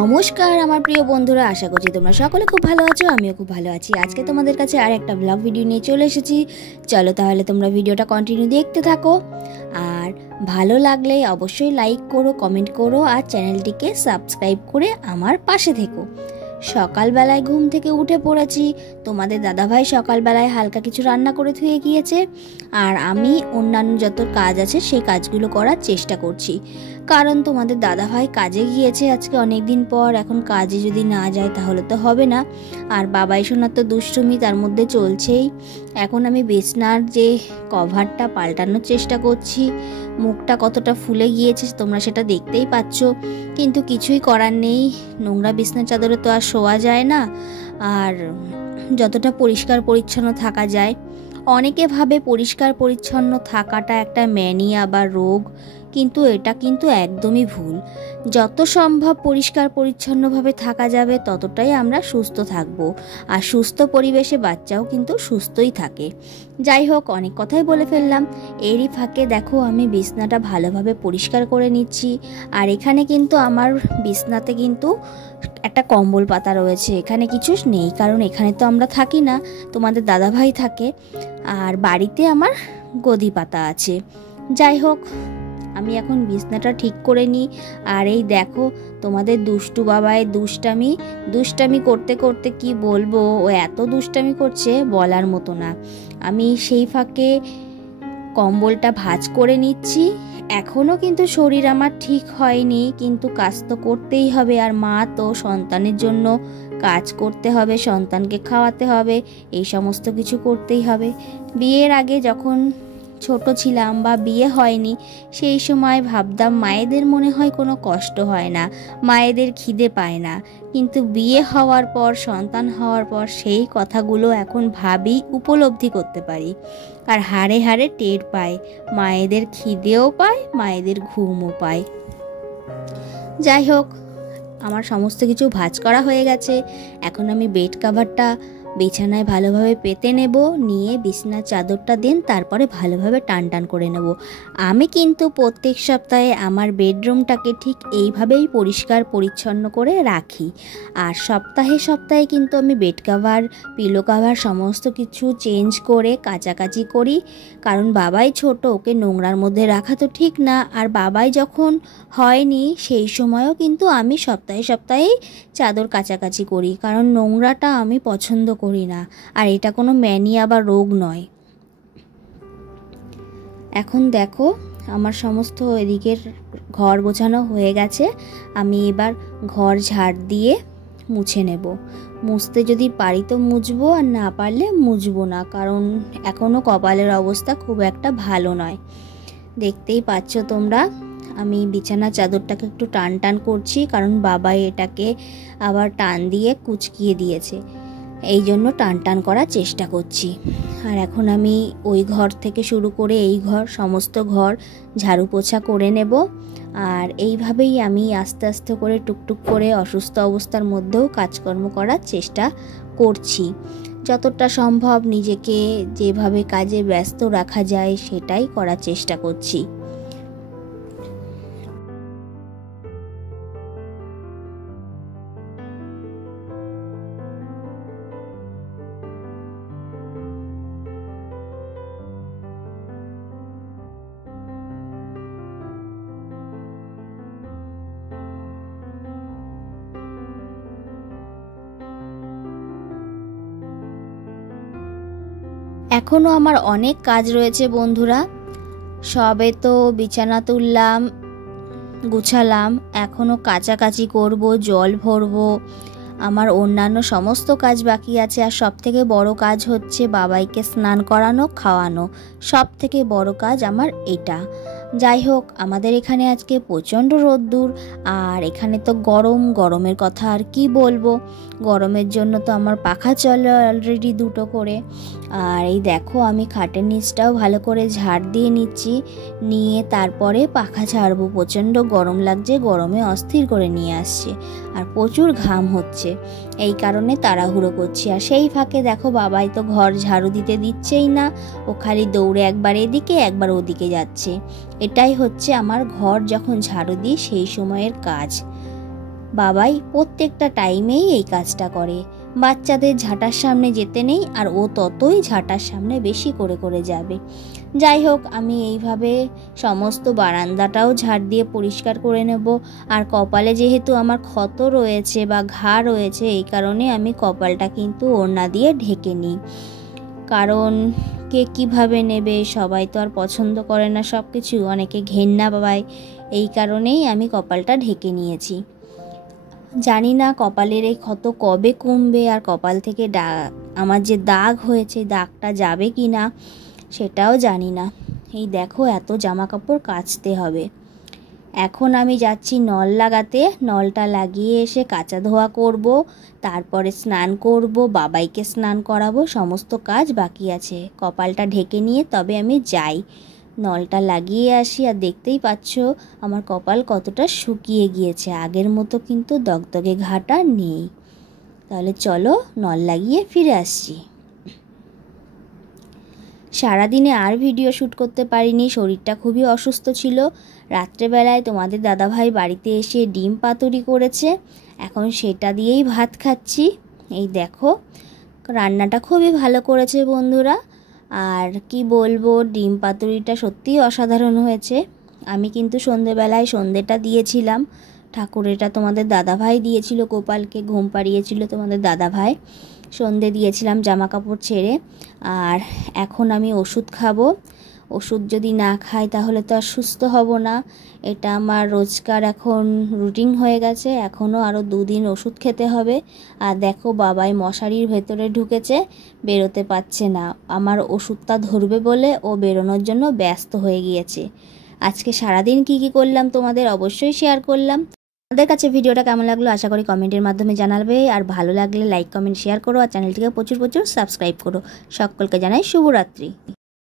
নমস্কার আমার প্রিয় বন্ধুরা, আশা করছি তোমরা সকলে খুব ভালো আছো। আমিও খুব ভালো আছি। আজকে তোমাদের কাছে আর একটা ব্লগ ভিডিও নিয়ে চলে এসেছি। চলো তাহলে তোমরা ভিডিওটা কন্টিনিউ দেখতে থাকো, আর ভালো লাগলে অবশ্যই লাইক করো, কমেন্ট করো, আর চ্যানেলটিকে সাবস্ক্রাইব করে আমার পাশে থেকো। সকালবেলায় ঘুম থেকে উঠে পড়েছি। তোমাদের দাদাভাই সকালবেলায় হালকা কিছু রান্না করে ধুয়ে গিয়েছে, আর আমি অন্যান্য যত কাজ আছে সেই কাজগুলো করার চেষ্টা করছি। কারণ তোমাদের দাদাভাই কাজে গিয়েছে আজকে অনেক দিন পর। এখন কাজে যদি না যায় তাহলে তো হবে না। আর বাবাই সোনার তো দুষ্টুমি তার মধ্যে চলছেই। এখন আমি বিছনার যে কভারটা পাল্টানোর চেষ্টা করছি। মুখটা কতটা ফুলে গিয়েছে তোমরা সেটা দেখতেই পাচ্ছ, কিন্তু কিছুই করার নেই। নোংরা বিছনার চাদরে তো আর শোয়া যায় না। আর যতটা পরিষ্কার পরিচ্ছন্ন থাকা যায়, অনেকে ভাবে পরিষ্কার পরিচ্ছন্ন থাকাটা একটা ম্যানিয়া বা রোগ, কিন্তু এটা কিন্তু একদমই ভুল। যত সম্ভব পরিষ্কার পরিচ্ছন্নভাবে থাকা যাবে ততটাই আমরা সুস্থ থাকব, আর সুস্থ পরিবেশে বাচ্চাও কিন্তু সুস্থই থাকে। যাই হোক, অনেক কথাই বলে ফেললাম। এরই ফাঁকে দেখো আমি বিছনাটা ভালোভাবে পরিষ্কার করে নিচ্ছি। আর এখানে কিন্তু আমার বিছনাতে কিন্তু একটা কম্বল পাতা রয়েছে, এখানে কিছু নেই, কারণ এখানে তো আমরা থাকি না, তোমাদের দাদাভাই থাকে। আর বাড়িতে আমার গদি পাতা আছে। যাই হোক, আমি এখন বিছনাটা ঠিক করে নিই। আর এই দেখো তোমাদের দুষ্টু বাবায় দুষ্টামি করতে করতে কি বলবো, ও এত দুষ্টামি করছে বলার মতো না। আমি সেই ফাঁকে কম্বলটা ভাঁজ করে নিচ্ছি। এখনও কিন্তু শরীর আমার ঠিক হয়নি, কিন্তু কাজ তো করতেই হবে। আর মা তো সন্তানের জন্য কাজ করতে হবে, সন্তানকে খাওয়াতে হবে, এই সমস্ত কিছু করতেই হবে। বিয়ের আগে যখন ছোট ছিলাম বা বিয়ে হয়নি, সেই সময় ভাবতাম মায়েদের মনে হয় কোনো কষ্ট হয় না, মায়েদের খিদে পায় না। কিন্তু বিয়ে হওয়ার পর, সন্তান হওয়ার পর সেই কথাগুলো এখন ভাবি, উপলব্ধি করতে পারি। আর হাড়ে হাড়ে টের পায়, মায়েদের খিদেও পায়, মায়েদের ঘুমও পায়। যাই হোক, আমার সমস্ত কিছু ভাঁজ করা হয়ে গেছে। এখন আমি বেড কাভারটা বিছানায় ভালোভাবে পেতে নেব, নিয়ে বিছানার চাদরটা দিন তারপরে ভালোভাবে টান করে নেব। আমি কিন্তু প্রত্যেক সপ্তাহে আমার বেডরুমটাকে ঠিক এইভাবেই পরিষ্কার পরিচ্ছন্ন করে রাখি। আর সপ্তাহে সপ্তাহে কিন্তু আমি বেড কাভার, পিলো কাভার সমস্ত কিছু চেঞ্জ করে কাচাকাচি করি। কারণ বাবাই ছোট, ওকে নোংরার মধ্যে রাখা তো ঠিক না। আর বাবাই যখন হয়নি সেই সময়ও কিন্তু আমি সপ্তাহে সপ্তাহে চাদর কাচাকাচি করি, কারণ নোংরাটা আমি পছন্দ করি না। আর এটা কোনো ম্যানিয়া বা রোগ নয়। এখন দেখো আমার সমস্ত এদিকের ঘর গোছানো হয়ে গেছে। আমি এবার ঘর ঝাড় দিয়ে মুছে নেব। মুছতে যদি পারি তো মুছবো, আর না পারলে মুছবো না, কারণ এখনও কপালের অবস্থা খুব একটা ভালো নয়। দেখতেই পাচ্ছ তোমরা, আমি বিছানা চাদরটাকে একটু টান করছি, কারণ বাবা এটাকে আবার টান দিয়ে কুচকিয়ে দিয়েছে, এই জন্য টান করার চেষ্টা করছি। আর এখন আমি ওই ঘর থেকে শুরু করে এই ঘর, সমস্ত ঘর ঝাড়ু পোছা করে নেব। আর এইভাবেই আমি আস্তে আস্তে করে টুকটুক করে অসুস্থ অবস্থার মধ্যেও কাজকর্ম করার চেষ্টা করছি। যতটা সম্ভব নিজেকে যেভাবে কাজে ব্যস্ত রাখা যায় সেটাই করার চেষ্টা করছি। এখনও আমার অনেক কাজ রয়েছে বন্ধুরা। সবে তো বিছানা তুললাম, গুছালাম, এখনও কাচাকাচি করব, জল ভরবো, আমার অন্যান্য সমস্ত কাজ বাকি আছে। আর সব থেকে বড় কাজ হচ্ছে বাবাইকে স্নান করানো, খাওয়ানো। সব থেকে বড় কাজ আমার এটা। যাই হোক, আমাদের এখানে আজকে প্রচণ্ড রোদ্দুর, আর এখানে তো গরমের কথা আর কি বলবো। গরমের জন্য তো আমার পাখা চলে অলরেডি 2টো করে। আর এই দেখো আমি খাটের নিচটাও ভালো করে ঝাড় দিয়ে নিচ্ছি, নিয়ে তারপরে পাখা ছাড়বো। প্রচণ্ড গরম লাগছে, গরমে অস্থির করে নিয়ে আসছে, আর প্রচুর ঘাম হচ্ছে, এই কারণে তাড়াহুড়ো করছি। আর সেই ফাঁকে দেখো বাবাই তো ঘর ঝাড়ু দিচ্ছেই না, ও খালি দৌড়ে একবার এদিকে একবার ওদিকে যাচ্ছে। এটাই হচ্ছে আমার ঘর যখন ঝাড়ু দিই সেই সময়ের কাজ। বাবাই প্রত্যেকটা টাইমেই এই কাজটা করে। বাচ্চাদের ঝাঁটার সামনে যেতে নেই, আর ও ততই ঝাঁটার সামনে বেশি করে করে যাবে। যাই হোক, আমি এইভাবে সমস্ত বারান্দাটাও ঝাড় দিয়ে পরিষ্কার করে নেব। আর কপালে যেহেতু আমার ক্ষত রয়েছে বা ঘা রয়েছে, এই কারণে আমি কপালটা কিন্তু ওড়না দিয়ে ঢেকে নিই। কারণ কে কিভাবে নেবে, সবাই তো আর পছন্দ করে না সব কিছু, অনেকে ঘেন্না পায়। এই কারণেই আমি কপালটা ঢেকে নিয়েছি। জানি না কপালের এই ক্ষত কবে কমবে, আর কপাল থেকে আমার যে দাগ হয়েছে দাগটা যাবে কি না সেটাও জানি না। এই দেখো, এত জামা কাপড় কাচতে হবে। এখন আমি যাচ্ছি নল লাগাতে। নলটা লাগিয়ে এসে কাচা ধোয়া করব, তারপরে স্নান করব, বাবাইকে স্নান করাবো। সমস্ত কাজ বাকি আছে। কপালটা ঢেকে নিয়ে তবে আমি যাই, নলটা লাগিয়ে আসি। আর দেখতেই পাচ্ছ আমার কপাল কতটা শুকিয়ে গিয়েছে, আগের মতো কিন্তু দগদগে ঘাটা নেই। তাহলে চলো নল লাগিয়ে ফিরে আসছি। সারাদিনে আর ভিডিও শ্যুট করতে পারিনি, শরীরটা খুবই অসুস্থ ছিল। রাত্রেবেলায় তোমাদের দাদাভাই বাড়িতে এসে ডিম পাতুরি করেছে, এখন সেটা দিয়েই ভাত খাচ্ছি। এই দেখো, রান্নাটা খুবই ভালো করেছে বন্ধুরা। আর কি বলবো, ডিম পাতুরিটা সত্যিই অসাধারণ হয়েছে। আমি কিন্তু সন্ধেবেলায় সন্ধেটা দিয়েছিলাম, ঠাকুরেটা তোমাদের দাদাভাই দিয়েছিল, গোপালকে ঘুম পাড়িয়েছিল তোমাদের দাদাভাই। সন্ধে দিয়েছিলাম জামা কাপড় ছেড়ে। আর এখন আমি ওষুধ খাবো। ওষুধ যদি না খাই তাহলে তো আর সুস্থ হব না। এটা আমার রোজকার এখন রুটিন হয়ে গেছে। এখনও আরও 2 দিন ওষুধ খেতে হবে। আর দেখো, বাবাই মশারির ভেতরে ঢুকেছে, বেরোতে পারছে না। আমার ওষুধটা ধরবে বলে ও বেরোনোর জন্য ব্যস্ত হয়ে গিয়েছে। আজকে সারাদিন কি কি করলাম তোমাদের অবশ্যই শেয়ার করলাম। আমাদের কাছে ভিডিওটা কেমন লাগলো আশা করি কমেন্টের মাধ্যমে জানাবে। আর ভালো লাগলে লাইক কমেন্ট শেয়ার করো, আর চ্যানেলটিকে প্রচুর প্রচুর সাবস্ক্রাইব করো। সকলকে জানাই শুভরাত্রি।